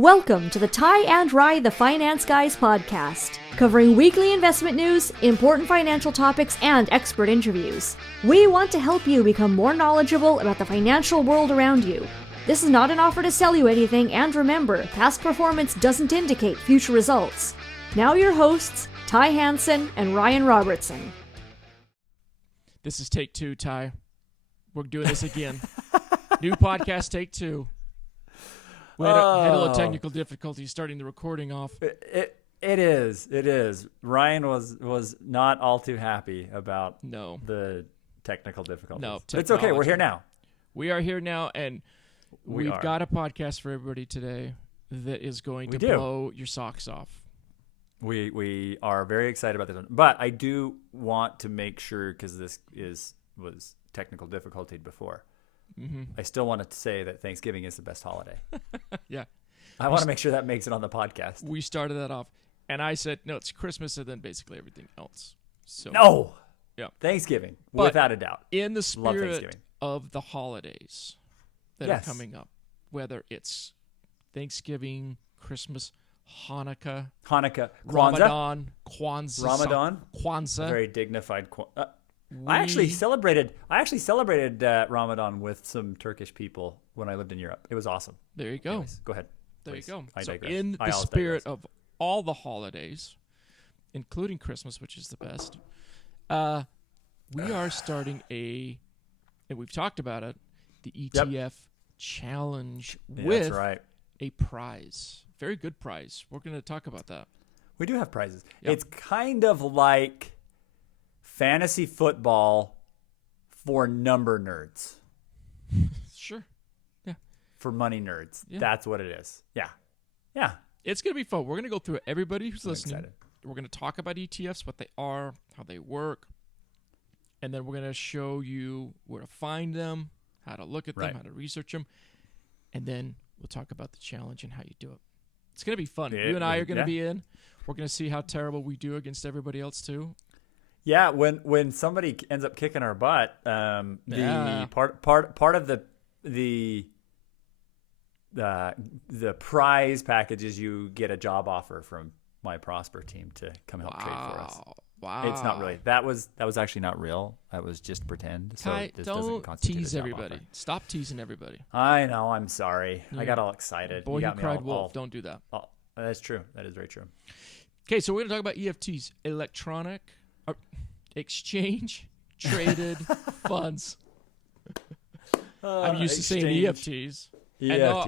Welcome to the Ty and Rye the Finance Guys podcast, covering weekly investment news, important financial topics, and expert interviews. We want to help you become more knowledgeable about the financial world around you. This is not an offer to sell you anything, and remember, past performance doesn't indicate future results. Now your hosts, Ty Hansen and Ryan Robertson. This is take two, Ty. We're doing this again. New podcast, take two. We had a little technical difficulty starting the recording off. It is. Ryan was not all too happy about the technical difficulties. No, it's okay. We're here now. We are here now, and we've got a podcast for everybody today that is going to blow your socks off. We are very excited about this one, but I do want to make sure, because this was technical difficulty before. Mm-hmm. I still wanted to say that Thanksgiving is the best holiday. Yeah. I want to make sure that makes it on the podcast. We started that off, and I said, no, it's Christmas, and then basically everything else. So no. Yeah. Thanksgiving, but without a doubt. In the spirit of the holidays that are coming up, whether it's Thanksgiving, Christmas, Hanukkah, Kwanzaa. Kwanzaa. Very dignified. I actually celebrated Ramadan with some Turkish people when I lived in Europe. It was awesome. There you go. Anyways, go ahead. There please. You go. I digress. In the spirit of all the holidays, including Christmas, which is the best, we are starting and we've talked about it, the ETF challenge with a prize. Very good prize. We're going to talk about that. We do have prizes. Yep. It's kind of like fantasy football for number nerds. Sure. Yeah. For money nerds. Yeah. That's what it is. Yeah. Yeah. It's going to be fun. We're going to go through everybody who's listening. Excited. We're going to talk about ETFs, what they are, how they work, and then we're going to show you where to find them, how to look at them, how to research them, and then we'll talk about the challenge and how you do it. It's going to be fun. You and I are going to be in. We're going to see how terrible we do against everybody else, too. Yeah, when somebody ends up kicking our butt, the part of the prize package is you get a job offer from my Prosper team to come help trade for us. Wow. It's not really. That was actually not real. That was just pretend. So Ty, this don't doesn't constitute tease a job everybody. offer. Stop teasing everybody. I know. I'm sorry. Yeah. I got all excited. Boy, you who cried wolf. Don't do that. That's true. That is very true. Okay, so we're going to talk about EFTs, electronic exchange traded funds. I'm used to saying EFTs.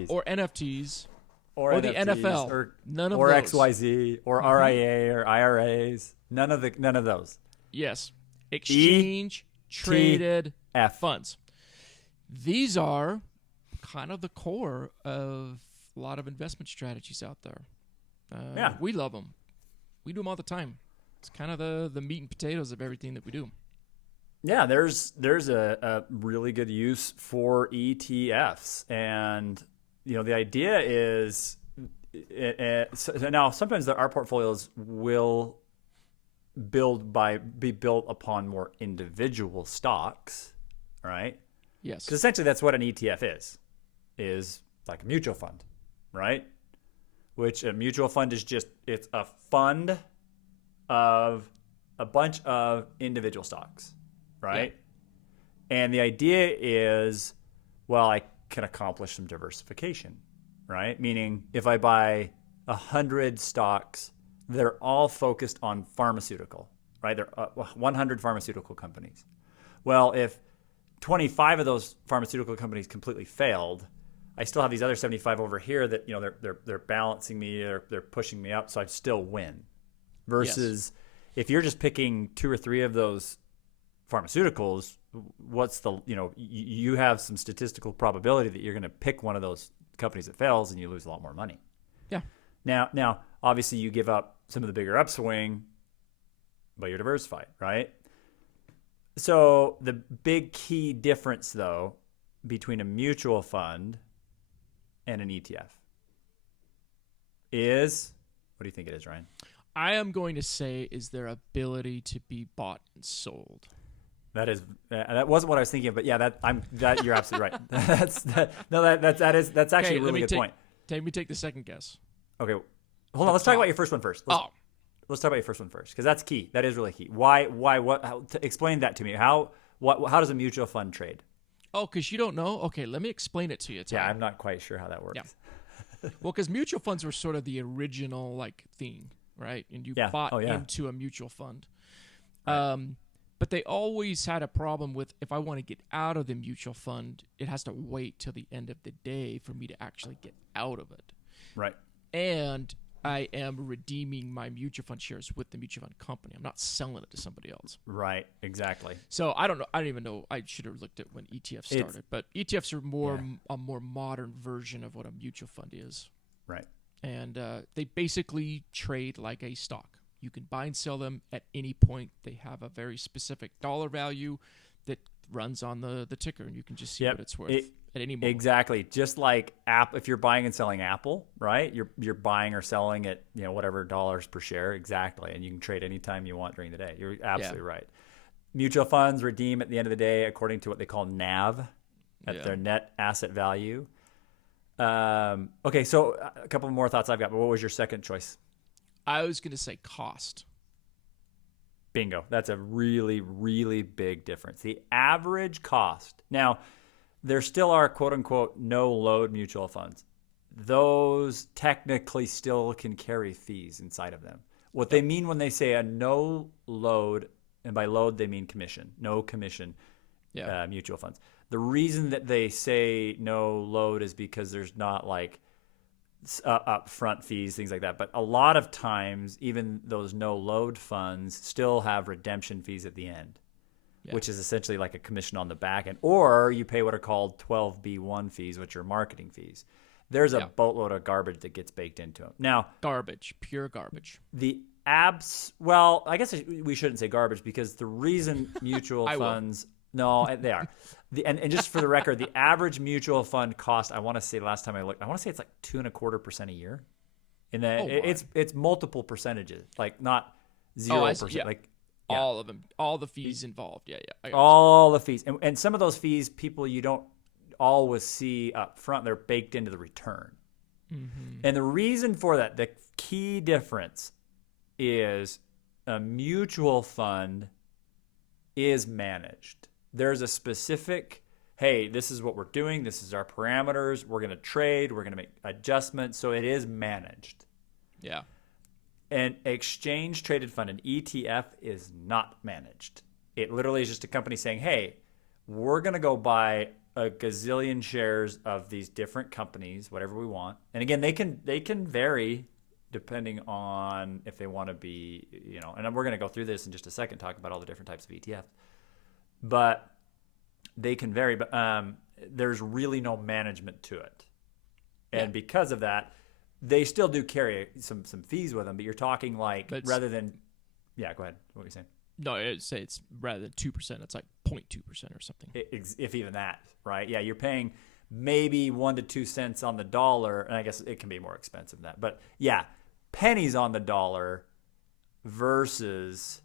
Or NFTs. Or the NFL. None of or those. XYZ. Or RIA or IRAs. None of those. Yes. Exchange traded funds. These are kind of the core of a lot of investment strategies out there. We love them. We do them all the time. It's kind of the meat and potatoes of everything that we do. Yeah, there's a really good use for ETFs, and the idea is now sometimes our portfolios will be built upon more individual stocks, right? Yes. Because essentially that's what an ETF is like a mutual fund, right? Which a mutual fund is it's a fund of a bunch of individual stocks, right? Yeah. And the idea is, I can accomplish some diversification, right? Meaning if I buy 100 stocks, they're all focused on pharmaceutical, right? They're 100 pharmaceutical companies. Well, if 25 of those pharmaceutical companies completely failed, I still have these other 75 over here that they're balancing me, or they're pushing me up, so I still win. Versus if you're just picking 2 or 3 of those pharmaceuticals, what's the you have some statistical probability that you're going to pick one of those companies that fails and you lose a lot more money. Yeah. Now obviously you give up some of the bigger upswing, but you're diversified, right? So the big key difference though between a mutual fund and an ETF is, what do you think it is, Ryan? I am going to say is their ability to be bought and sold. That wasn't what I was thinking of, but yeah, you're absolutely right. That's actually a really good point. Let me take the second guess. Okay, hold on. Let's talk about your first one first. Let's talk about your first one first, because that's key. That is really key. Why? Explain that to me. How does a mutual fund trade? Oh, because you don't know? Okay, let me explain it to you, Ty. Yeah, I'm not quite sure how that works. Yeah. Well, because mutual funds were sort of the original thing, right? And you bought into a mutual fund. Right. But they always had a problem with, if I want to get out of the mutual fund, it has to wait till the end of the day for me to actually get out of it. Right. And I am redeeming my mutual fund shares with the mutual fund company. I'm not selling it to somebody else. Right. Exactly. So I don't know. I don't even know. I should have looked at when ETFs started. But ETFs are a more modern version of what a mutual fund is. Right. And they basically trade like a stock. You can buy and sell them at any point. They have a very specific dollar value that runs on the ticker, and you can just see what it's worth at any moment. Exactly. Just like if you're buying and selling Apple, right? You're buying or selling at whatever dollars per share, exactly, and you can trade anytime you want during the day. You're absolutely right. Mutual funds redeem at the end of the day according to what they call NAV, at their net asset value. Okay, so a couple more thoughts I've got, but what was your second choice? I was going to say cost. Bingo. That's a really, really big difference. The average cost. Now, there still are quote-unquote no-load mutual funds. Those technically still can carry fees inside of them. What they mean when they say a no-load, and by load they mean commission, no commission mutual funds. The reason that they say no load is because there's not upfront fees, things like that. But a lot of times, even those no load funds still have redemption fees at the end, which is essentially like a commission on the back end. Or you pay what are called 12B1 fees, which are marketing fees. There's a boatload of garbage that gets baked into them. Now, pure garbage. Well, I guess we shouldn't say garbage, because the reason mutual funds. No, they are. And just for the record, the average mutual fund cost, I want to say last time I looked, I want to say it's like 2.25% a year. And it's multiple percentages, like not 0%. All of them, all the fees involved. All the fees. And some of those fees, people you don't always see up front, they're baked into the return. Mm-hmm. And the reason for that, the key difference is a mutual fund is managed. There's a specific, hey, this is what we're doing. This is our parameters. We're going to trade. We're going to make adjustments. So it is managed. Yeah. An exchange traded fund, an ETF, is not managed. It literally is just a company saying, hey, we're going to go buy a gazillion shares of these different companies, whatever we want. And again, they can vary depending on if they want to be, and we're going to go through this in just a second, talk about all the different types of ETFs. But they can vary, but there's really no management to it. And because of that, they still do carry some fees with them, but you're talking rather than, go ahead. What were you saying? No, I'd say it's rather than 2%, it's like 0.2% or something. If even that, right? Yeah, you're paying maybe 1 to 2 cents on the dollar, and I guess it can be more expensive than that. But yeah, pennies on the dollar versus,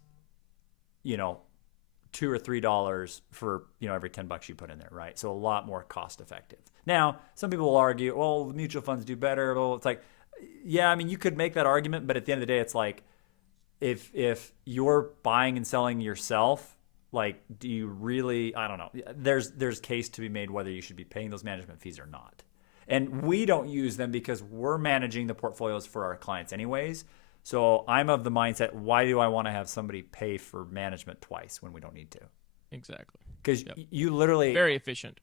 $2 or $3 for every $10 you put in there, right? So a lot more cost effective. Now, some people will argue, well, the mutual funds do better. Well, it's like, yeah, I mean, you could make that argument, but at the end of the day, it's like, if you're buying and selling yourself, do you really? I don't know. There's case to be made whether you should be paying those management fees or not. And we don't use them because we're managing the portfolios for our clients anyways. So I'm of the mindset, why do I want to have somebody pay for management twice when we don't need to? Exactly. Because you literally... Very efficient.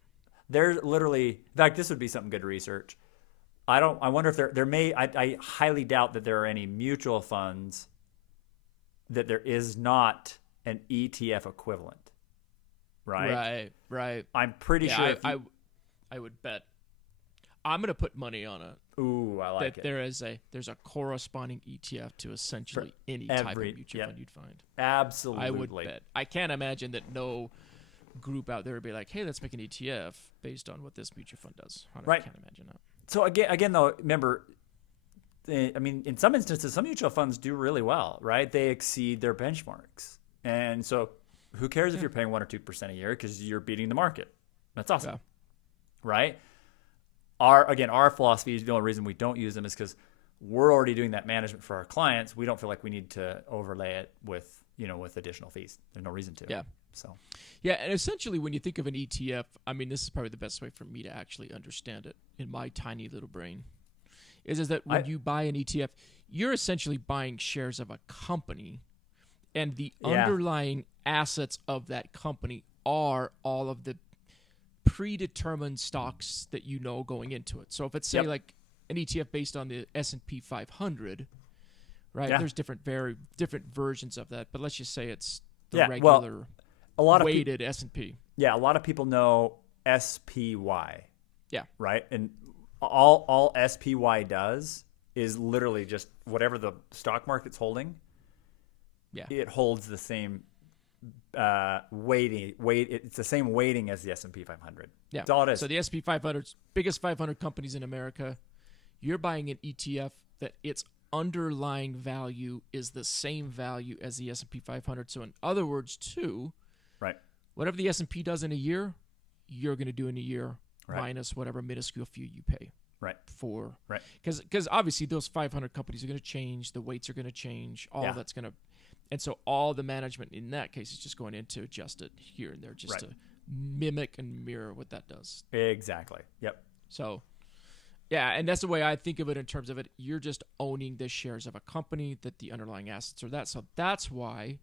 They're literally... In fact, this would be something good to research. I wonder if there may... I highly doubt that there are any mutual funds that there is not an ETF equivalent. Right? Right. I'm pretty sure... I would bet. I'm going to put money on it. Ooh, I like that it. There's a corresponding ETF to essentially any type of mutual fund you'd find. Absolutely. I would bet. I can't imagine that no group out there would be like, hey, let's make an ETF based on what this mutual fund does. I can't imagine that. So again, though, remember, I mean, in some instances, some mutual funds do really well, right? They exceed their benchmarks. And so who cares if you're paying 1 or 2% a year because you're beating the market? That's awesome. Yeah. Right? our philosophy is the only reason we don't use them is because we're already doing that management for our clients. We don't feel like we need to overlay it with additional fees. There's no reason to. Yeah. So. Yeah, and essentially when you think of an ETF, I mean, this is probably the best way for me to actually understand it in my tiny little brain, is that when you buy an ETF, you're essentially buying shares of a company, and the underlying assets of that company are all of the predetermined stocks that you know going into it. So if it's, say, like an ETF based on the S&P 500, right? Yeah. There's different versions of that, but let's just say it's the regular... Well, a lot of weighted S&P. Yeah, a lot of people know SPY. Yeah. Right? And all SPY does is literally just whatever the stock market's holding. Yeah. It holds the same weighting. It's the same weighting as the S&P 500. Yeah. That's all it is. So the S&P 500's biggest 500 companies in America, you're buying an ETF that its underlying value is the same value as the S&P 500. So in other words, too, right. Whatever the S&P does in a year, you're going to do in a year, right. minus whatever minuscule fee you pay. Right. Right. Because obviously those 500 companies are going to change, the weights are going to change, all that's going to, and so all the management in that case is just going in to adjust it here and there, just to mimic and mirror what that does. Exactly. Yep. So, yeah, and that's the way I think of it in terms of it. You're just owning the shares of a company that the underlying assets are that. So that's why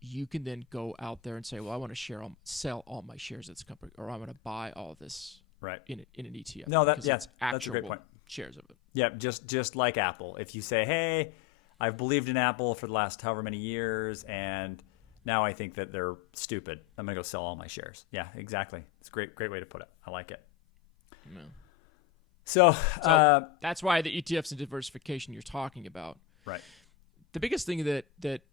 you can then go out there and say, well, I want to sell all my shares of this company, or I want to buy all of this in an ETF. No, that's a great point. Shares of it. Yeah, just like Apple. If you say, hey, I've believed in Apple for the last however many years, and now I think that they're stupid, I'm going to go sell all my shares. Yeah, exactly. It's a great way to put it. I like it. No. So that's why the ETFs and diversification you're talking about. Right. The biggest thing that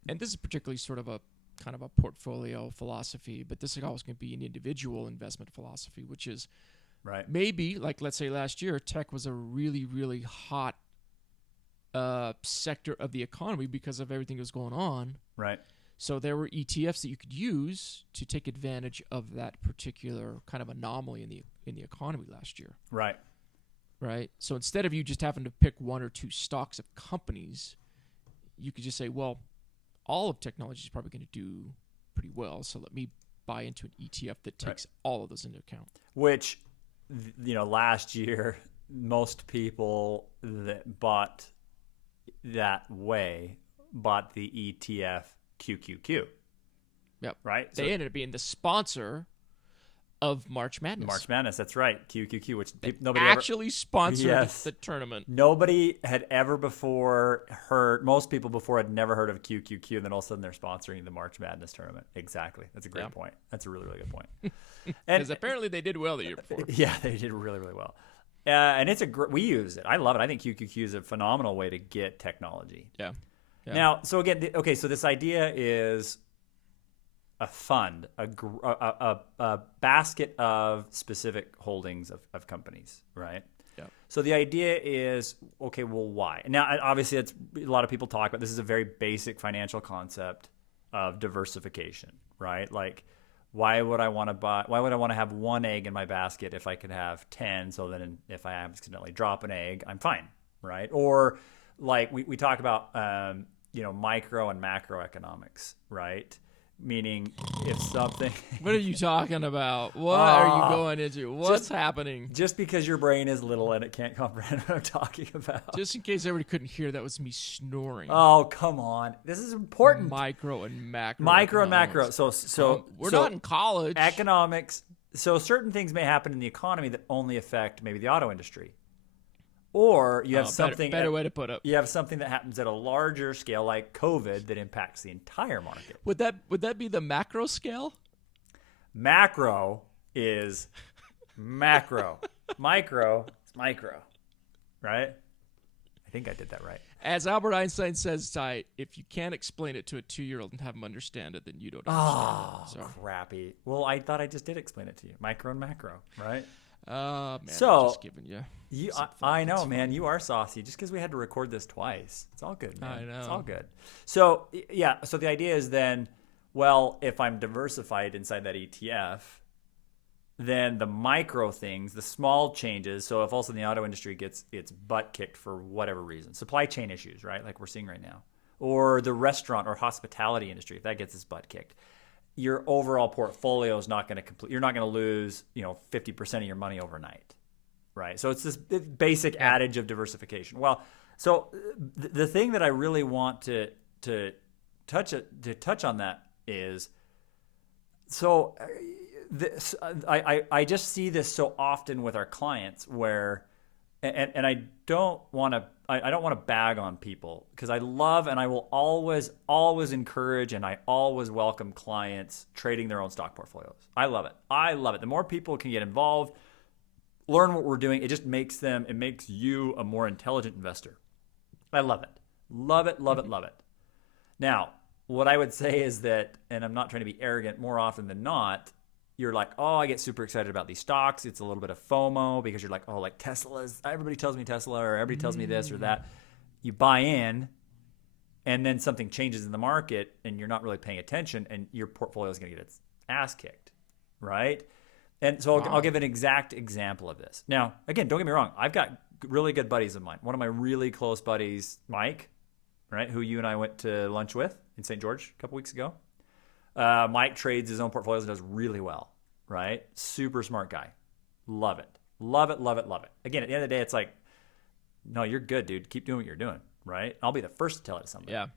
and this is particularly sort of a kind of a portfolio philosophy, but this is always going to be an individual investment philosophy, which is maybe, like let's say last year, tech was a really, really hot sector of the economy because of everything that was going on. Right. So there were ETFs that you could use to take advantage of that particular kind of anomaly in the economy last year. Right. Right. So instead of you just having to pick one or two stocks of companies, you could just say, well, all of technology is probably going to do pretty well, so let me buy into an ETF that takes all of those into account. Which, last year, most people that bought that way bought the ETF QQQ. Yep. Right? They ended up being the sponsor of March Madness. That's right. QQQ, which nobody actually sponsored the tournament. Nobody had ever before heard, most people before had never heard of QQQ, and then all of a sudden they're sponsoring the March Madness tournament. Exactly. That's a great point. That's a really, really good point. Because apparently they did well the year before. Yeah, they did really, really well. And it's we use it. I love it. I think QQQ is a phenomenal way to get technology. Yeah. Now, so again, so this idea is a fund, a basket of specific holdings of companies, right? Yeah. So the idea is, okay, well, why? Now, obviously, it's a lot of people talk about. This is a very basic financial concept of diversification, right? Like, why would I want to have one egg in my basket if I could have 10? So then, if I accidentally drop an egg, I'm fine, right? Or like we talk about, micro and macroeconomics, right? Meaning, if something... What are you talking about? What are you going into? What's happening? Just because your brain is little and it can't comprehend what I'm talking about. Just in case everybody couldn't hear, that was me snoring. Oh, come on. This is important. Micro and macro. Micro and macro. So we're not in college. Economics. So certain things may happen in the economy that only affect maybe the auto industry. Or you have something better way to put it. You have something that happens at a larger scale, like COVID, that impacts the entire market. Would that be the macro scale? Macro is macro. Micro is micro. Right? I think I did that right. As Albert Einstein says, Ty, if you can't explain it to a 2-year-old and have them understand it, then you don't understand it. Crappy. Well, I thought I just did explain it to you. Micro and macro, right? Man, so, I'm just giving you. I know, man. You are saucy. Just because we had to record this twice, it's all good, man. I know. It's all good. So yeah. So the idea is then, well, if I'm diversified inside that ETF, then the micro things, the small changes. So if also the auto industry gets its butt kicked for whatever reason, supply chain issues, right? Like we're seeing right now, or the restaurant or hospitality industry, if that gets its butt kicked, your overall portfolio is not going to complete. You're not going to lose, 50% of your money overnight, right? So it's this basic adage of diversification. Well, so the thing that I really want to touch on that is, so I just see this so often with our clients where, and I don't want to bag on people, because I love and I will always encourage and I always welcome clients trading their own stock portfolios. I love it. The more people can get involved, learn what we're doing, it just makes you a more intelligent investor. I love it. Love it. Now, what I would say is that, and I'm not trying to be arrogant, more often than not, you're like, oh, I get super excited about these stocks. It's a little bit of FOMO because you're like, oh, like Tesla's, everybody tells me Tesla, or everybody tells me this or that. You buy in, and then something changes in the market and you're not really paying attention, and your portfolio is going to get its ass kicked, right? And so I'll give an exact example of this. Now, again, don't get me wrong. I've got really good buddies of mine. One of my really close buddies, Mike, right, who you and I went to lunch with in St. George a couple weeks ago. Mike trades his own portfolios and does really well, right? Super smart guy. Love it. Again, at the end of the day, it's like, no, you're good, dude. Keep doing what you're doing, right? I'll be the first to tell it to somebody. Yeah.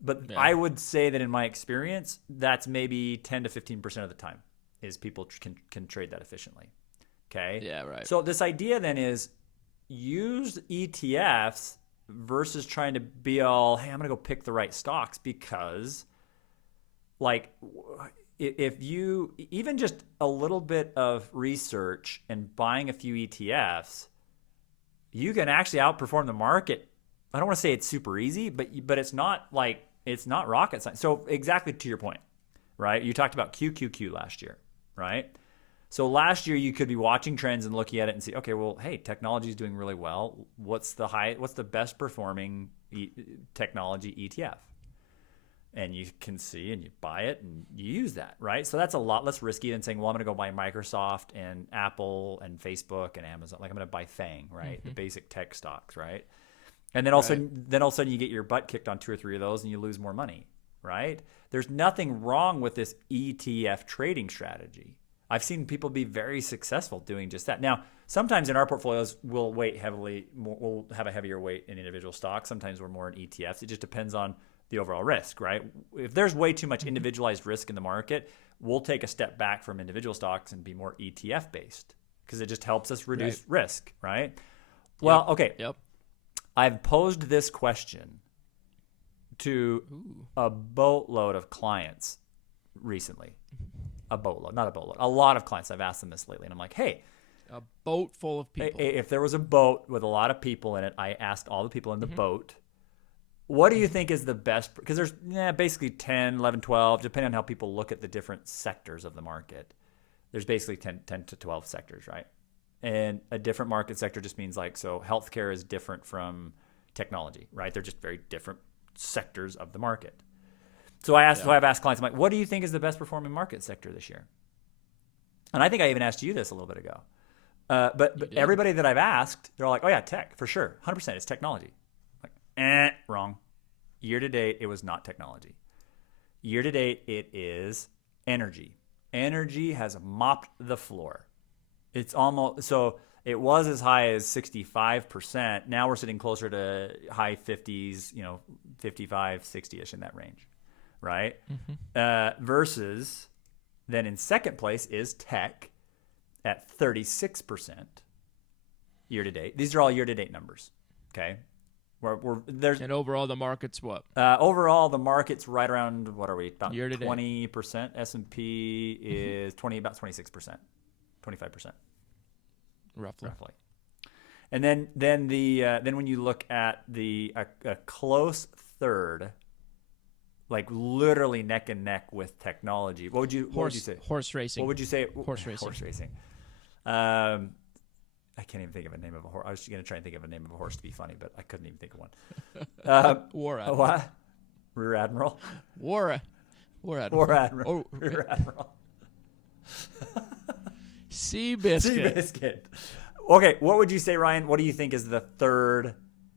But I would say that in my experience, that's maybe 10 to 15% of the time is people can trade that efficiently. Okay? Yeah, right. So this idea then is use ETFs versus trying to be all, hey, I'm going to go pick the right stocks, because like if you even just a little bit of research and buying a few ETFs, you can actually outperform the market. I don't want to say it's super easy, but it's not rocket science. So exactly to your point, right? You talked about QQQ last year, right? So last year you could be watching trends and looking at it and see, okay, well, hey, technology is doing really well. What's the best performing technology ETF? And you can see and you buy it and you use that, right? So that's a lot less risky than saying, well, I'm going to go buy Microsoft and Apple and Facebook and Amazon. Like I'm going to buy FANG, right? Mm-hmm. The basic tech stocks, right? And then all of a sudden you get your butt kicked on 2 or 3 of those and you lose more money, right? There's nothing wrong with this ETF trading strategy. I've seen people be very successful doing just that. Now, sometimes in our portfolios, we'll have a heavier weight in individual stocks. Sometimes we're more in ETFs. It just depends on the overall risk, right? If there's way too much individualized risk in the market, we'll take a step back from individual stocks and be more ETF based, because it just helps us reduce risk, right? Well, okay. Yep. I've posed this question to a boatload of clients recently. A lot of clients. I've asked them this lately, and I'm like, hey, a boat full of people. If there was a boat with a lot of people in it, I asked all the people in the boat, what do you think is the best? Because there's basically 10, 11, 12, depending on how people look at the different sectors of the market. There's basically 10 to 12 sectors, right? And a different market sector just means like, so healthcare is different from technology, right? They're just very different sectors of the market. So I've asked clients, I'm like, what do you think is the best performing market sector this year? And I think I even asked you this a little bit ago. But everybody that I've asked, they're all like, oh yeah, tech, for sure. 100%, it's technology. I'm like, wrong. Year to date, it was not technology. Year to date, it is energy. Energy has mopped the floor. It's almost, so it was as high as 65%. Now we're sitting closer to high 50s, 55, 60-ish in that range. Right? Mm-hmm. Versus then in second place is tech at 36% year to date. These are all year to date numbers. Okay. And overall the market's what? Overall the market's right around, what are we? About year to 20%. S&P is about 26%, 25%. Roughly. And then when you look at a close third, like literally neck and neck with technology. What would you say? Horse racing. What would you say? Horse racing. Horse racing. I can't even think of a name of a horse. I was going to try and think of a name of a horse to be funny, but I couldn't even think of one. War Admiral. What? Rear Admiral? War Admiral. War Admiral. Oh, Rear Admiral. Seabiscuit. Seabiscuit. Okay, what would you say, Ryan? What do you think is the third?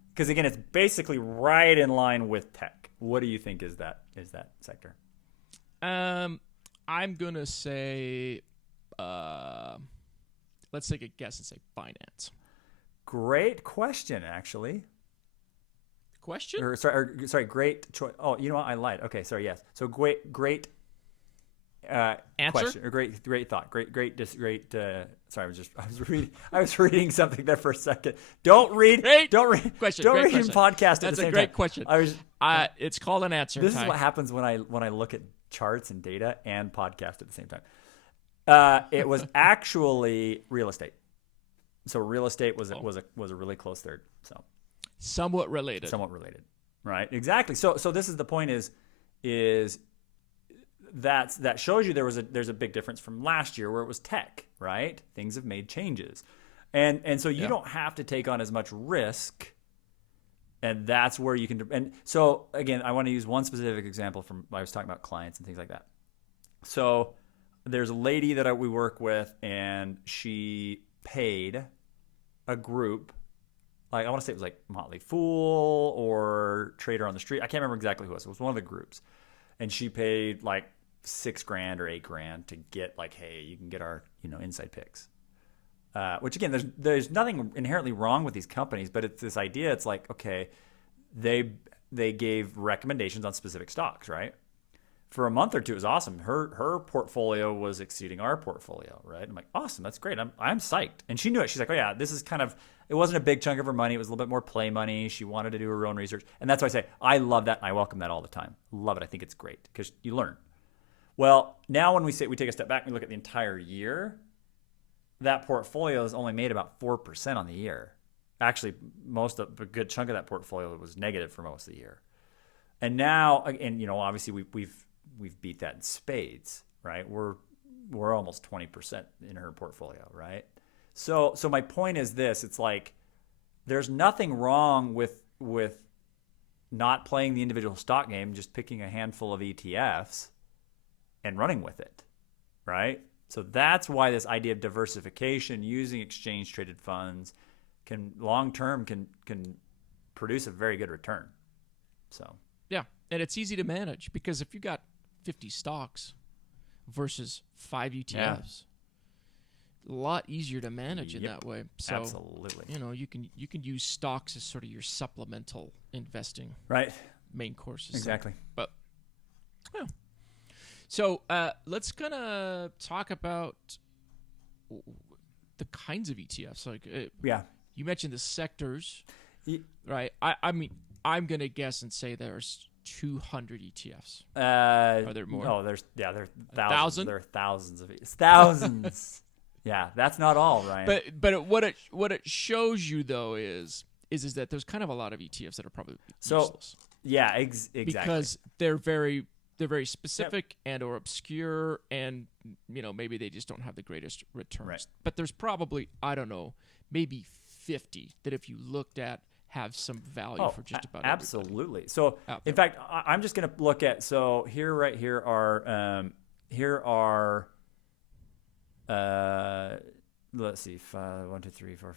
Because again, it's basically right in line with tech. What do you think is that sector? I'm gonna say, let's take a guess and say finance. Great question, actually. Question? Sorry, great choice. Oh, you know what? I lied. Okay, sorry. Yes. So great. Answer? Question or great thought. Great. Sorry, I was reading something there for a second. Don't read question. Don't read Question. podcast at the same time. That's a great question. I was. It's called an answer. This time. is what happens when I look at charts and data and podcast at the same time. It was actually real estate. So real estate was a really close third. So somewhat related, right? Exactly. So this is the point is that shows you there's a big difference from last year where it was tech, right? Things have made changes, and so you don't have to take on as much risk, and that's where you can. And so again, I want to use one specific example from I was talking about clients and things like that. So there's a lady that we work with, and she paid a group, like I want to say it was like Motley Fool or Trader on the Street. I can't remember exactly who it was. It was one of the groups, and she paid like $6,000 or $8,000 to get like, hey, you can get our inside picks. Which again, there's nothing inherently wrong with these companies, but it's this idea. It's like, okay, they gave recommendations on specific stocks, right? For a month or two, it was awesome. Her portfolio was exceeding our portfolio, right? I'm like, awesome, that's great. I'm psyched. And she knew it. She's like, oh yeah, this is kind of, it wasn't a big chunk of her money. It was a little bit more play money. She wanted to do her own research. And that's why I say, I love that and I welcome that all the time. Love it. I think it's great because you learn. Well, now when we take a step back and we look at the entire year, that portfolio has only made about 4% on the year. Actually, a good chunk of that portfolio was negative for most of the year. And now, and obviously we've beat that in spades, right? We're almost 20% in her portfolio, right? So my point is this: it's like there's nothing wrong with not playing the individual stock game, just picking a handful of ETFs and running with it, right? So that's why this idea of diversification using exchange traded funds can long term can produce a very good return. So yeah, and it's easy to manage because if you got 50 stocks versus 5 ETFs, a lot easier to manage in that way. So absolutely, you can use stocks as sort of your supplemental investing main courses. Exactly. But yeah. So let's kind of talk about the kinds of ETFs. Like you mentioned the sectors, right? I mean, I'm gonna guess and say there's 200 ETFs. Are there more? No, there are thousands. 1,000? There are thousands of thousands. Yeah, that's not all, Ryan. But what it shows you though is that there's kind of a lot of ETFs that are probably useless. Yeah, exactly. Because they're very specific and or obscure, and maybe they just don't have the greatest returns. Right. But there's probably, I don't know, maybe 50 that if you looked at have some value for just about absolutely. Everybody. So in fact, I'm just going to look at here are let's see, 1, 2, 3, 4,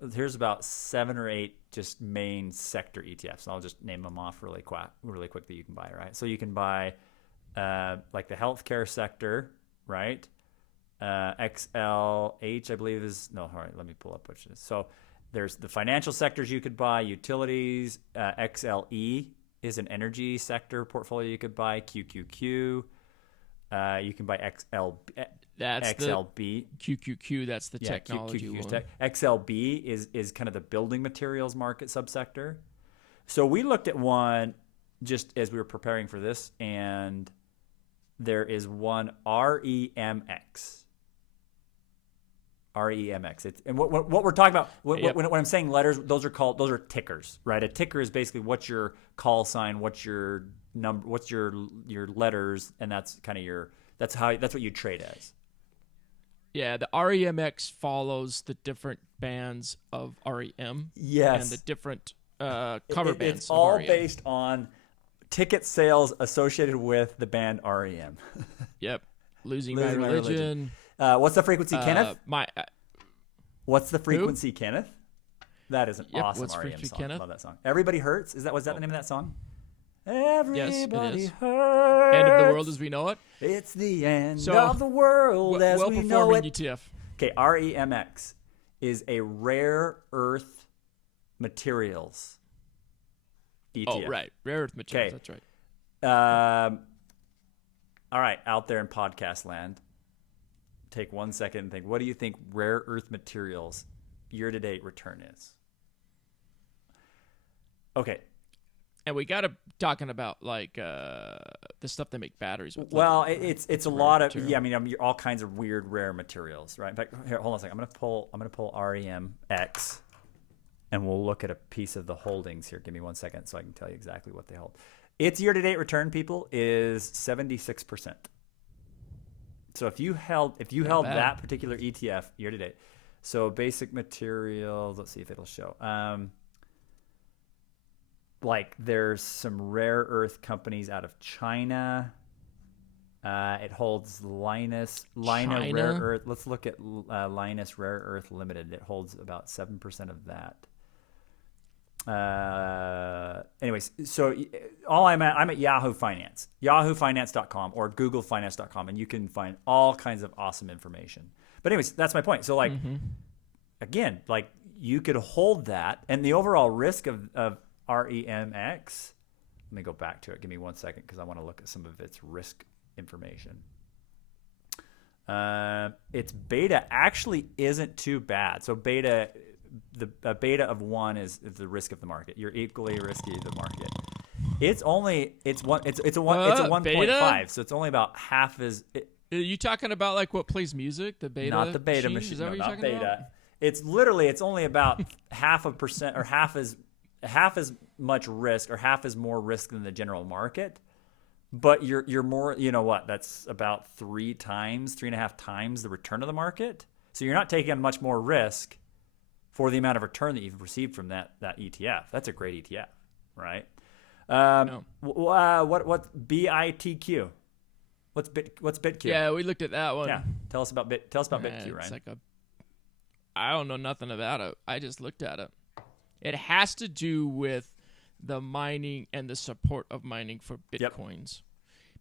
5. Here's about 7 or 8 just main sector ETFs. And I'll just name them off really quick that you can buy, right? So you can buy like the healthcare sector, right? XLH, I believe all right, let me pull up which it is. So there's the financial sectors you could buy, utilities. XLE is an energy sector portfolio you could buy. QQQ. You can buy XLB. That's XLB. QQQ, that's the technology one. XLB is kind of the building materials market subsector. So we looked at one just as we were preparing for this, and there is one REMX. REMX. And what we're talking about, when I'm saying letters, those are tickers, right? A ticker is basically what's your call sign, what's your number, what's your letters, and that's kind of that's what you trade as. Yeah, the REMX follows the different bands of REM. Yes. And the different cover bands. It's all of REM. based on ticket sales associated with the band REM. Yep. Losing My Religion. What's the frequency, Kenneth? My What's the frequency, Kenneth? That is an awesome what's REM frequency, song. Kenneth? Love that song. Everybody Hurts. Was that the name of that song? Everybody is. hurts. End of the world as we know it. It's the end So, of the world as we know well-performing it. ETF. Okay, REMX is a rare earth materials ETF. Oh, right. Rare earth materials. Okay. That's right. All right, out there in podcast land, take 1 second and think, what do you think rare earth materials year-to-date return is? Okay. And we got to talking about like the stuff they make batteries with. Well, like, it's a lot of all kinds of weird rare materials, right? In fact, here, hold on a second. I'm gonna pull REMX, and we'll look at a piece of the holdings here. Give me 1 second so I can tell you exactly what they hold. Its year-to-date return, people, is 76%. So if you held that particular ETF year-to-date, so basic materials. Let's see if it'll show. Like there's some rare earth companies out of China. It holds Lina Rare Earth. Let's look at Linus Rare Earth Limited. It holds about 7% of that. Anyways, so I'm at Yahoo Finance, yahoofinance.com or googlefinance.com, and you can find all kinds of awesome information. But anyways, that's my point. So like, again, like you could hold that, and the overall risk of REMX. Let me go back to it. Give me 1 second because I want to look at some of its risk information. Its beta actually isn't too bad. So beta, the beta of 1 is the risk of the market. You're equally risky to the market. It's a 1.5, so it's only about half as. Are you talking about like what plays music? The beta? Not the beta machine. Is that what you're not talking beta. about? It's only about 0.5% or half as much risk or half as more risk than the general market, but you're more, that's about 3.5 times the return of the market. So you're not taking much more risk for the amount of return that you've received from that ETF. That's a great ETF, right? No. What's BITQ? What's BitQ? Yeah, we looked at that one. Yeah, tell us about BitQ, Ryan. It's I don't know nothing about it. I just looked at it. It has to do with the mining and the support of mining for Bitcoins. Yep.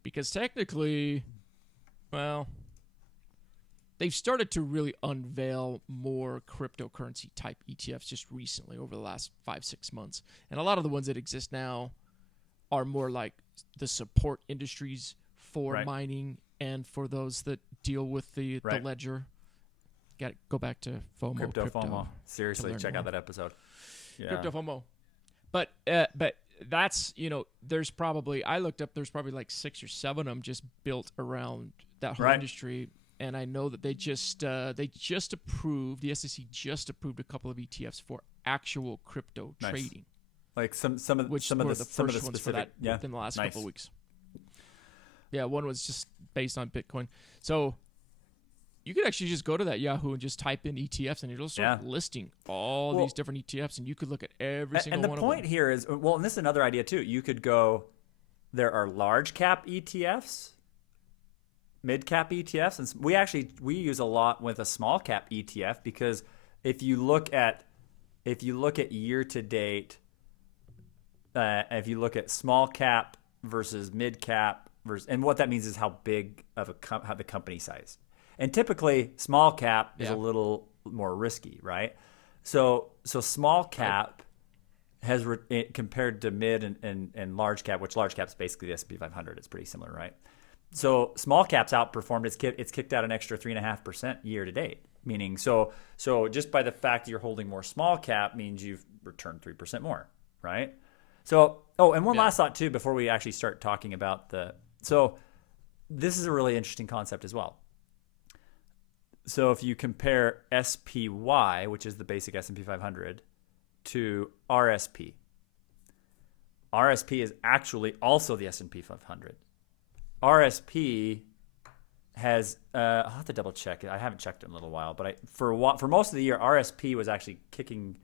Because technically, well, they've started to really unveil more cryptocurrency type ETFs just recently over the last 5-6 months. And a lot of the ones that exist now are more like the support industries for mining and for those that deal with the ledger. Got to go back to FOMO. Crypto FOMO. Seriously, check out that episode. Yeah. Crypto FOMO. But that's, there's probably like 6 or 7 of them just built around that whole industry. And I know that they just approved, the SEC just approved a couple of ETFs for actual crypto trading. Like some of the specific for that within the last couple of weeks. Yeah, one was just based on Bitcoin. So you could actually just go to that Yahoo and just type in ETFs, and it'll start listing all these different ETFs, and you could look at every single one of them. And the point here is, and this is another idea too. You could go, there are large cap ETFs, mid cap ETFs, and we use a lot with a small cap ETF because if you look at year to date, if you look at small cap versus mid cap and what that means is how big of how the company size. And typically, small cap is a little more risky, right? So small cap has compared to mid and large cap, which large cap is basically the S&P 500. It's pretty similar, right? So small cap's outperformed. It's kicked out an extra 3.5% year to date. Meaning, so just by the fact that you're holding more small cap means you've returned 3% more, right? So and one last thought too before we actually start talking about this is a really interesting concept as well. So if you compare SPY, which is the basic S&P 500, to RSP, RSP is actually also the S&P 500. RSP has I'll have to double check it. I haven't checked it in a little while, but for most of the year, RSP was actually kicking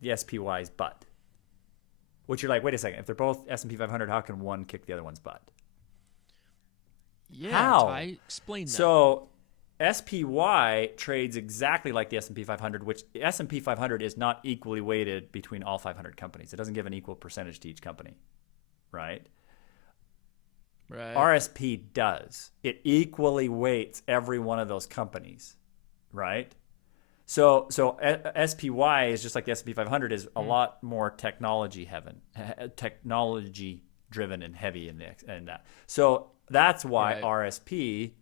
the SPY's butt. Which you're like, wait a second, if they're both S&P 500, how can one kick the other one's butt? Yeah, how? I explained that. So SPY trades exactly like the S&P 500, which the S&P 500 is not equally weighted between all 500 companies. It doesn't give an equal percentage to each company, right? Right. RSP does. It equally weights every one of those companies, right? So SPY is just like the S&P 500 is a lot more technology driven and heavy in that. So that's why RSP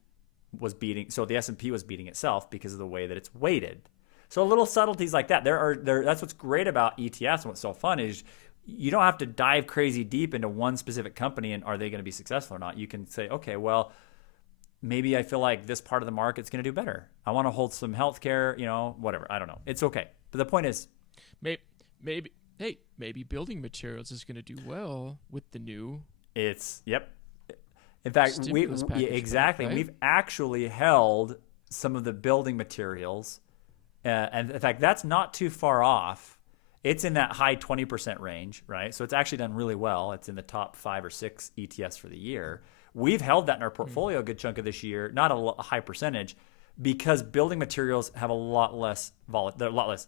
was beating. So the S&P was beating itself because of the way that it's weighted. So little subtleties like that. That's what's great about ETFs and what's so fun is you don't have to dive crazy deep into one specific company and are they going to be successful or not. You can say, okay, well, maybe I feel like this part of the market's going to do better. I want to hold some healthcare, whatever. I don't know. It's okay. But the point is, maybe building materials is going to do well with the new. Yep. In fact, exactly. Right? We've actually held some of the building materials, and in fact, that's not too far off. It's in that high 20% range, right? So it's actually done really well. It's in the top 5 or 6 ETFs for the year. We've held that in our portfolio a good chunk of this year, not a high percentage, because building materials have a lot less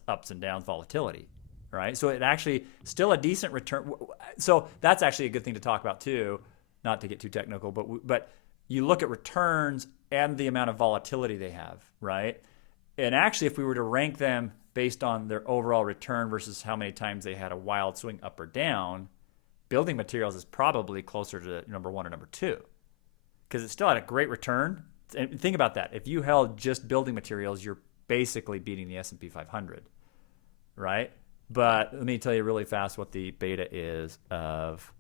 ups and downs volatility, right? So it actually still a decent return. So that's actually a good thing to talk about too, not to get too technical, but you look at returns and the amount of volatility they have, right? And actually, if we were to rank them based on their overall return versus how many times they had a wild swing up or down, building materials is probably closer to number 1 or number 2 because it still had a great return. And think about that. If you held just building materials, you're basically beating the S&P 500, right? But let me tell you really fast what the beta is of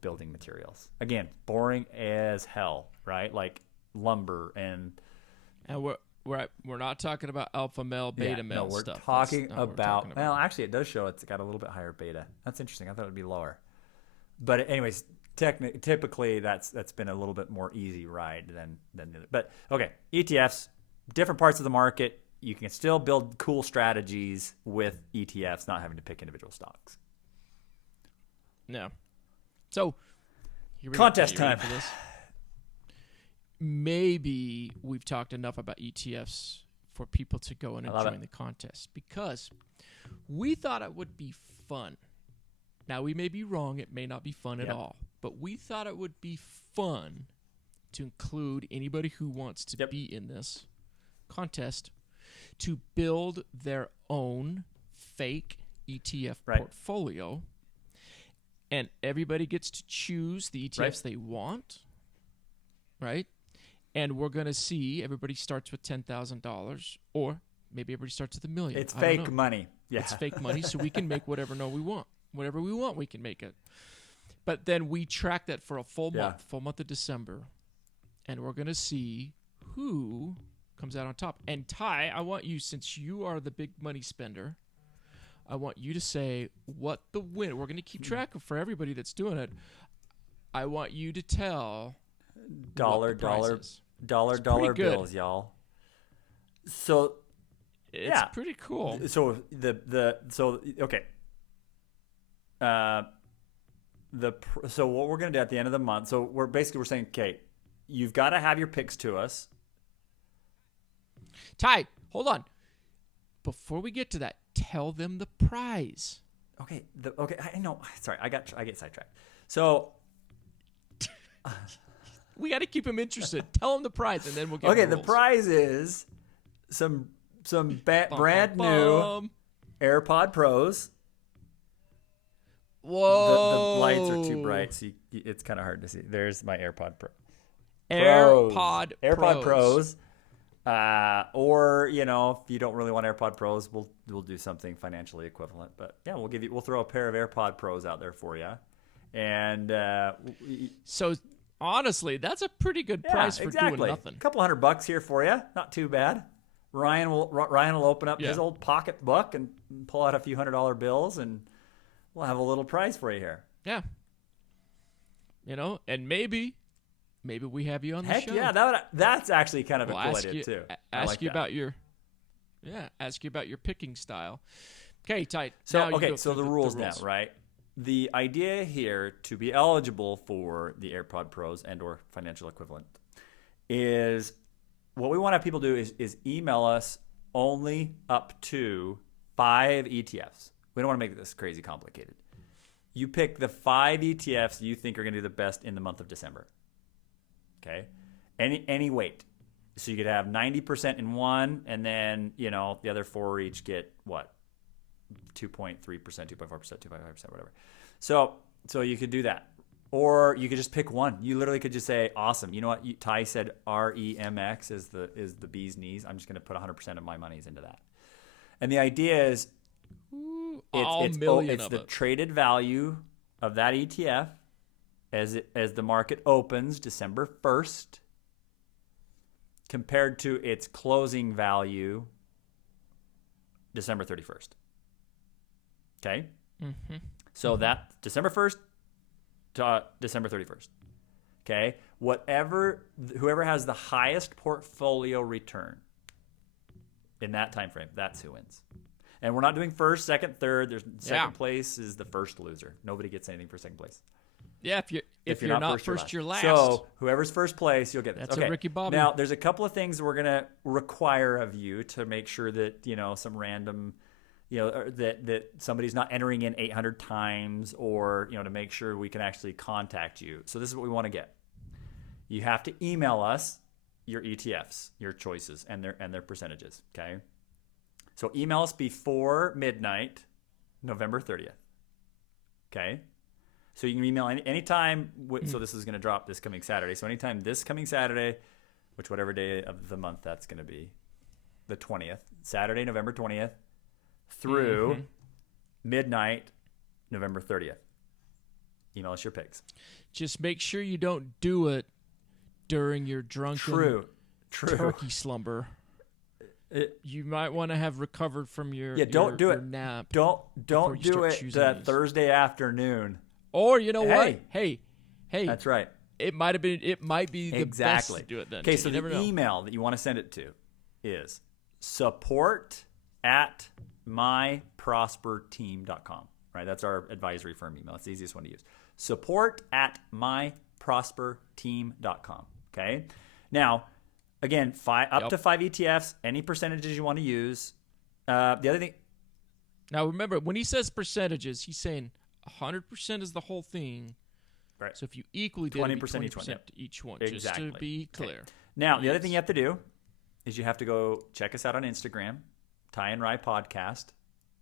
building materials. Again, boring as hell, right? Like lumber and we're not talking about alpha male, beta male we're stuff. Talking about. Well, actually, it does show it's got a little bit higher beta. That's interesting. I thought it would be lower. But anyways, typically that's been a little bit more easy ride than the other. But okay, ETFs, different parts of the market. You can still build cool strategies with ETFs, not having to pick individual stocks. No. So here we contest go. time for this. Maybe we've talked enough about ETFs for people to go in and join the contest because we thought it would be fun. Now, we may be wrong. It may not be fun at all. But we thought it would be fun to include anybody who wants to be in this contest to build their own fake ETF portfolio. And everybody gets to choose the ETFs they want, right? And we're going to see everybody starts with $10,000 or maybe everybody starts with $1 million. It's fake money. Yeah. It's fake money, so we can make whatever we want. Whatever we want, we can make it. But then we track that for a full month of December, and we're going to see who comes out on top. And Ty, I want you, since you are the big money spender, I want you to say what the win. We're going to keep track of for everybody that's doing it. I want you to tell dollar bills, y'all. So it's pretty cool. So okay. So what we're going to do at the end of the month, so we're saying, okay, you've got to have your picks to us. Ty, hold on. Before we get to that, tell them the prize. Okay. I know. Sorry, I get sidetracked. So we got to keep them interested. Tell them the prize, and then we'll get. Okay, the prize is some brand new AirPod Pros. Whoa! The lights are too bright, so it's kind of hard to see. There's my AirPod Pro. AirPod Pros. Or if you don't really want AirPod Pros, we'll do something financially equivalent. But yeah, we'll throw a pair of AirPod Pros out there for you. And so honestly, that's a pretty good price for doing nothing. A couple $100 here for you, not too bad. Ryan will open up his old pocketbook and pull out a few $100 bills, and we'll have a little prize for you here. Yeah. And maybe we have you on the show. Heck yeah, that's actually kind of a cool idea too. Ask you about your picking style. Okay, tight. So the rules now, right? The idea here to be eligible for the AirPod Pros and or financial equivalent is what we want to have people do is email us only up to 5 ETFs. We don't want to make this crazy complicated. You pick the 5 ETFs you think are going to do the best in the month of December. Okay? Any weight. So you could have 90% in one, and then, the other 4 each get what? 2.3%, 2.4%, 2.5%, whatever. So you could do that. Or you could just pick one. You literally could just say, awesome. You know what? Ty said REMX is the bee's knees. I'm just going to put 100% of my monies into that. And the idea is it's the traded value of that ETF as the market opens December 1st compared to its closing value December 31st. Okay? Mm-hmm. So that December 1st to December 31st. Okay? Whoever has the highest portfolio return in that time frame, that's who wins. And we're not doing first, second, third. There's second place is the first loser. Nobody gets anything for second place. Yeah, if you're not first, you're last. So whoever's first place, you'll get this. That's okay. a Ricky Bobby. Now, there's a couple of things we're gonna require of you to make sure that some random, that somebody's not entering in 800 times, or to make sure we can actually contact you. So this is what we want to get. You have to email us your ETFs, your choices, and their percentages. Okay. So email us before midnight, November 30th. Okay. So you can email anytime. So this is going to drop this coming Saturday. So anytime this coming Saturday, whatever day of the month that's going to be, the 20th, Saturday, November 20th, through midnight, November 30th. Email us your picks. Just make sure you don't do it during your drunken turkey slumber. You might want to have recovered from your nap. Don't do it that Thursday afternoon. Or what? Hey, that's right. It might be the best to do it then. Okay, so the email that you want to send it to is support@myprosperteam.com. Right, that's our advisory firm email. It's the easiest one to use. Support@myprosperteam.com. Okay, now again, up to 5 ETFs. Any percentages you want to use. The other thing. Now remember, when he says percentages, he's saying 100% is the whole thing. Right. So if you equally did 20% each one, exactly. Just to be clear. Okay. Now, the other thing you have to do is you have to go check us out on Instagram. Ty and Rye Podcast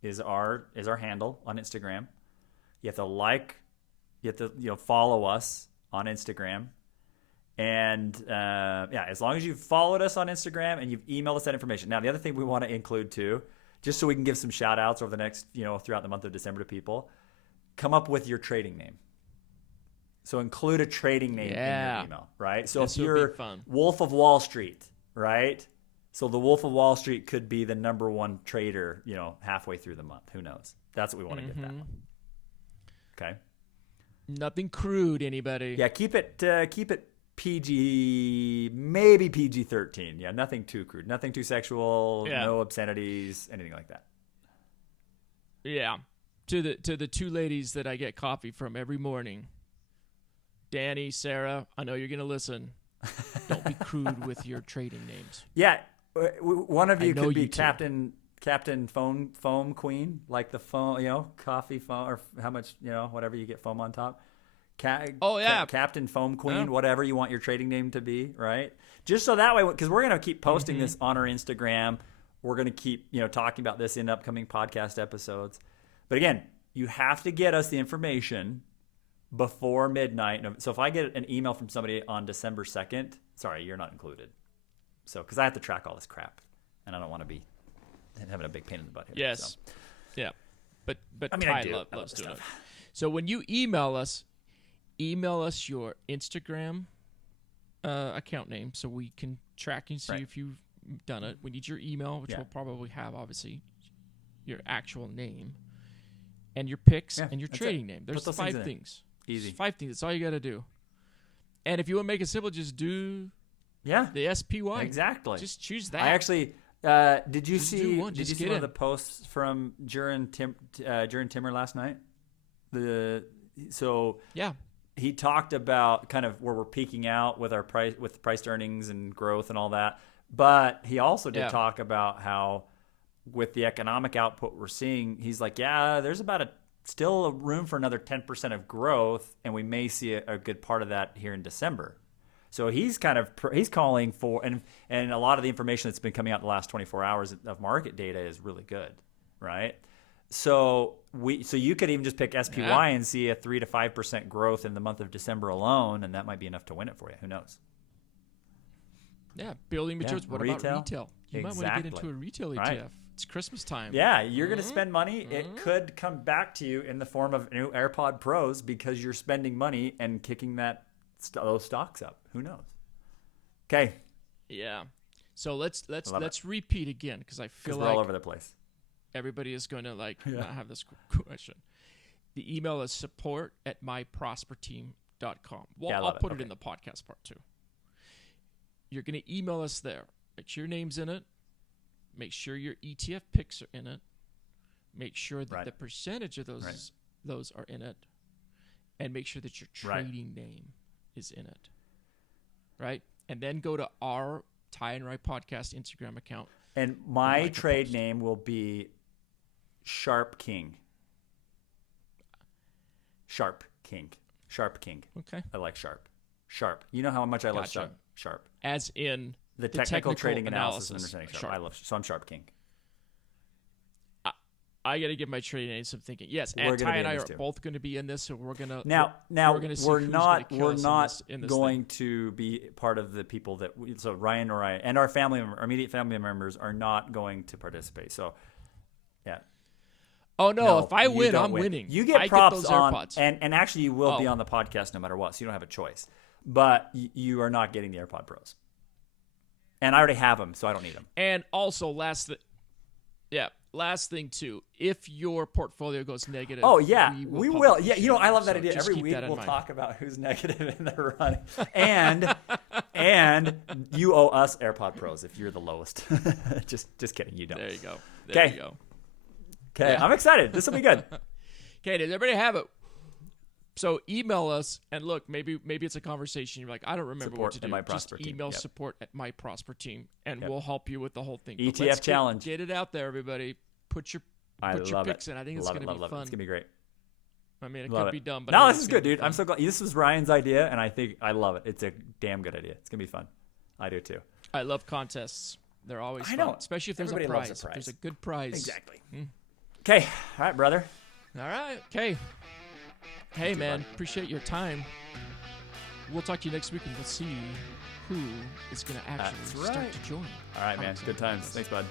is our handle on Instagram. You have to follow us on Instagram. And as long as you've followed us on Instagram and you've emailed us that information. Now, the other thing we want to include too, just so we can give some shout outs over the next, throughout the month of December to people, come up with your trading name. So include a trading name in your email, right? So if you're Wolf of Wall Street, right? So the Wolf of Wall Street could be the number one trader, halfway through the month. Who knows? That's what we want to get that one. Okay. Nothing crude, anybody. Yeah, keep it PG, maybe PG-13. Yeah, nothing too crude, nothing too sexual, no obscenities, anything like that. Yeah. To the two ladies that I get coffee from every morning, Danny, Sarah, I know you're going to listen. Don't be crude with your trading names. Yeah, one of you could be Captain Foam Queen, like the foam, coffee foam, or how much, whatever you get foam on top. Captain Foam Queen, whatever you want your trading name to be, right? Just so that way, because we're going to keep posting this on our Instagram. We're going to keep, talking about this in upcoming podcast episodes. But again, you have to get us the information before midnight. So if I get an email from somebody on December 2nd, sorry, you're not included. So, because I have to track all this crap, and I don't want to be having a big pain in the butt here. Yes. So. Yeah. But I Ty loves doing it. So when you email us your Instagram account name so we can track and see if you've done it. We need your email, which we'll probably have, obviously, your actual name, and your picks and your trading name. There's 5 things. Easy. There's 5 things. That's all you got to do. And if you want to make it simple, just do the SPY. Exactly. Just choose that. I actually did you see one of the posts from Jurin Timmer last night? He talked about kind of where we're peaking out with our price to earnings and growth and all that. But he also did talk about how with the economic output we're seeing, he's like, yeah, there's about still a room for another 10% of growth, and we may see a good part of that here in December. So he's calling for, and a lot of the information that's been coming out in the last 24 hours of market data is really good, right? So you could even just pick SPY and see a 3 to 5% growth in the month of December alone, and that might be enough to win it for you. Who knows? Yeah, building materials. What about retail? You might want to get into a retail ETF. Right. It's Christmas time. Yeah, you're going to spend money. It could come back to you in the form of new AirPod Pros because you're spending money and kicking those stocks up. Who knows? Okay. Yeah. So let's repeat again because I feel like we're all over the place. Everybody is going to not have this question. The email is support@myprosperteam.com. Well, I'll put it in the podcast part too. You're going to email us there. Make sure your name's in it. Make sure your ETF picks are in it. Make sure that the percentage of those are in it. And make sure that your trading name is in it. Right? And then go to our Ty and Rye Podcast Instagram account. And my trade name will be Sharp King. Sharp King. Sharp King. Okay. I like Sharp. Sharp. You know how much I love Sharp. As in the technical trading analysis and understanding Sharp. I love so I'm Sharp King. I got to give my trading name some thinking. Yes, and Ty and I are both going to be in this, so we're going to we're not going to be part of the people that so Ryan or I and our immediate family members are not going to participate. So yeah. Oh no! If I win, I'm winning. You get props on, and actually you will be on the podcast no matter what, so you don't have a choice. But you are not getting the AirPod Pros, and I already have them, so I don't need them. And also, last thing too, if your portfolio goes negative, we will. Yeah, I love that idea. Every week we'll talk about who's negative in the running, and you owe us AirPod Pros if you're the lowest. just kidding, you don't. There you go. There you go. Okay, I'm excited. This will be good. Okay, does everybody have it? So email us, and look, maybe it's a conversation. You're like, I don't remember what to do. Just email support@myprosperteam, and we'll help you with the whole thing. ETF challenge. Get it out there, everybody. Put your picks in. I think it's going to be fun. It's going to be great. I mean, it could be dumb, but this is good, dude. I'm so glad. This was Ryan's idea, and I love it. It's a damn good idea. It's going to be fun. I do too. I love contests. They're always fun, especially if there's a prize. If there's a good prize. Exactly. Okay. All right, brother. All right. Okay. Hey, man. Appreciate your time. We'll talk to you next week, and we'll see who is going to actually start to join. All right, man. Good times. Thanks, bud.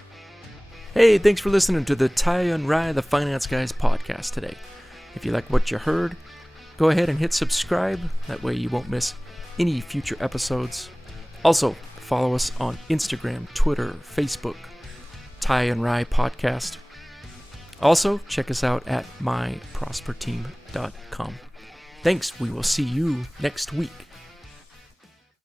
Hey, thanks for listening to the Ty and Rye, the Finance Guys podcast today. If you like what you heard, go ahead and hit subscribe. That way you won't miss any future episodes. Also, follow us on Instagram, Twitter, Facebook, Ty and Rye Podcast. Also, check us out at myprosperteam.com. Thanks. We will see you next week.